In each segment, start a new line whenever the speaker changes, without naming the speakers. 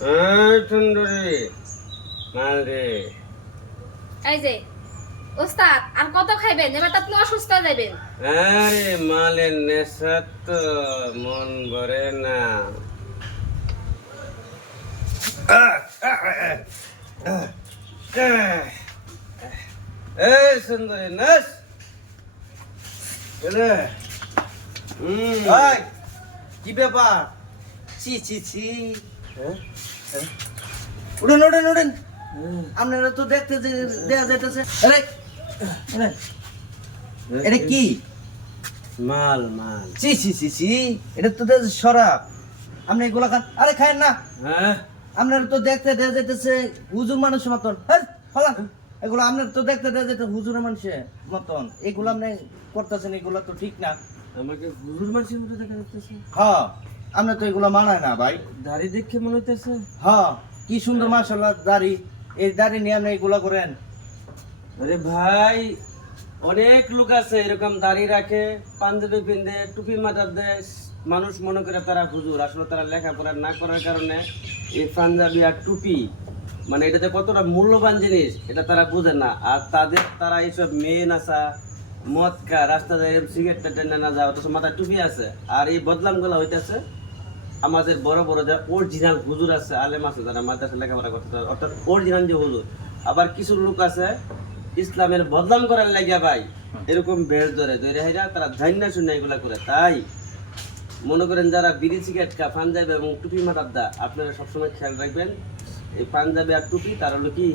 এই সুন্দরী মাল রে
এই যে ওস্তাদ আর কত খাইবেন? এবার তো আপনি অসুস্থ হয়ে যাবেন
আরে মালের নেশা তো মন ভরে না। এই সুন্দরী নাচ এলে। হুম।
কি ব্যাপার? ছি ছি ছি? উঠেন উঠেন উঠেন। আপনারা তো দেখতে দেয়া যাইতেছে। আরে এটা কি?
মাল মাল।
ছি ছি ছি ছি। এটা তো শরাব। আপনি এগুলা খান। আরে খায়েন না।
হ্যাঁ?
আপনারা তো দেখতে দেয়া যাইতেছে হুজুর মানুষের মতন। হ্যাঁ? ফলা এগুলো আপনার তো দেখতে দেয়া যাইতে হুজুরের মানুষের মতন। এগুলো আপনি করতেছেন এগুলো তো ঠিক না।
আমাকে হুজুর মানুষের মতো দেখা যাচ্ছে
হ্যাঁ। আপনার তো এগুলো মানায় না ভাই।
দাড়ি দেখে মনে হইতেছে।
হ্যাঁ কি সুন্দর মাশাল্লাহ দাড়ি। এই দাড়ি নিয়ে আপনি এগুলা করেন।
আরে ভাই অনেক লোক আছে এরকম দাড়ি রাখে পাঞ্জাবি পিন্ধে টুপি মাথার দেয় মানুষ মনে করে তারা হুজুর। আসলে তারা লেখাপড়া না করার কারণে এই পাঞ্জাবি আর টুপি মানে এটাতে কতটা মূল্যবান জিনিস এটা তারা বুঝে না। আর তাদের তারা এইসব মেয়ে নাচা মদ খা রাস্তাতে সিগারেটটা টেনে না যায় অথচ মাথায় টুপি আছে। আর এই বদলামগুলো হইতেছে আমাদের বড় বড় যারা অরিজিনাল হুজুর আছে আলেম আছে যারা মাদ্রাসা লেখাপড়া করতে অর্থাৎ অরিজিনাল যে হুজুর আবার কিছু লোক আছে ইসলামের বদনাম করার লাগিয়া ভাই এরকম বেশ ধরে ধরে হাইরা তারা ধান্না শুনে এগুলা করে। তাই মনে করেন যারা বিড়ি সিগারেট খা পাঞ্জাবি এবং টুপি মাথার দা আপনারা সবসময় খেয়াল রাখবেন এই পাঞ্জাবি আর টুপি তার হলো কি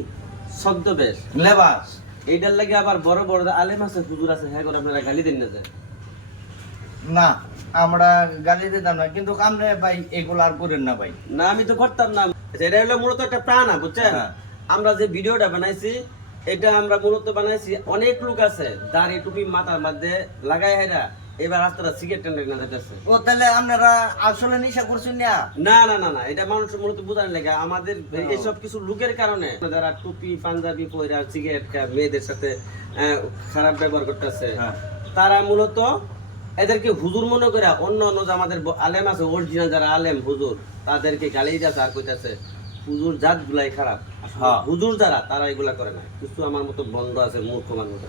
ছদ্মবেশ।
লেবাস।
এইটার লাগে আবার বড় বড় আলেম আছে হুজুর আছে হ্যাঁ করে আপনারা গালি দিন না যায়
না। আমরা গালি দিতাম না কিন্তু আপনি ভাই এগুলো আর করেন না ভাই।
না আমি তো করতাম না। এটা হলো মূলত একটা প্রাণ বুঝছেন?
হ্যাঁ।
আমরা যে ভিডিওটা বানাইছি এটা আমরা মূলত বানাইছি অনেক লোক আছে দাড়ি টুপি মাথার মধ্যে লাগাই হেরা এবার রাস্তাটা সিগারেট টেন্ডার না যেতেছে
ও তাহলে আপনারা আসলে নেশা করছেন না?
না না না না এটা মানুষ মূলত বোঝানো লাগে। আমাদের এইসব কিছু লোকের কারণে যারা টুপি পাঞ্জাবি পয়রা সিগারেট খায় মেয়েদের সাথে খারাপ ব্যবহার করতেছে
হ্যাঁ।
তারা মূলত এদেরকে হুজুর মনে করে অন্য অন্য যে আমাদের আলেম আছে অরিজিনাল যারা আলেম, হুজুর, তাদেরকে গালি যাচ্ছে আর কইতাছে। হুজুর জাত গুলাই খারাপ
হ্যাঁ।
হুজুর যারা তারা এগুলা করে না কিছু আমার মতো বন্ধ আছে মূর্খ মানুষ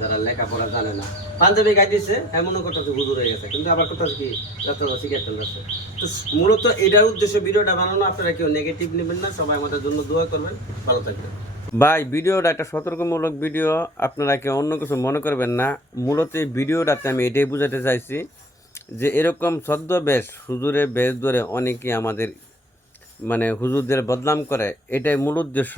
যারা। লেখাপড়া জানে না। পাঞ্জাবি গাইতেছে এমনও কথা করতেছে হুজুর হয়ে গেছে। কিন্তু আবার করতেছে কি রাস্তা সিগারেট টানতেছে তো মূলত এটার উদ্দেশ্য ভিডিওটা বানানো আপনারা কেউ নেগেটিভ নেবেন না। সবাই আমাদের জন্য দোয়া করবেন। ভালো থাকবেন। ভাই ভিডিওটা একটা সতর্কমূলক ভিডিও। আপনারা কেউ অন্য কিছু মনে করবেন না। মূলত এই ভিডিওটাতে আমি এটাই বোঝাতে চাইছি যে এরকম ছদ্মবেশ হুজুরের বেশ ধরে অনেকে আমাদের মানে হুজুরদের বদনাম করে এটাই মূল উদ্দেশ্য।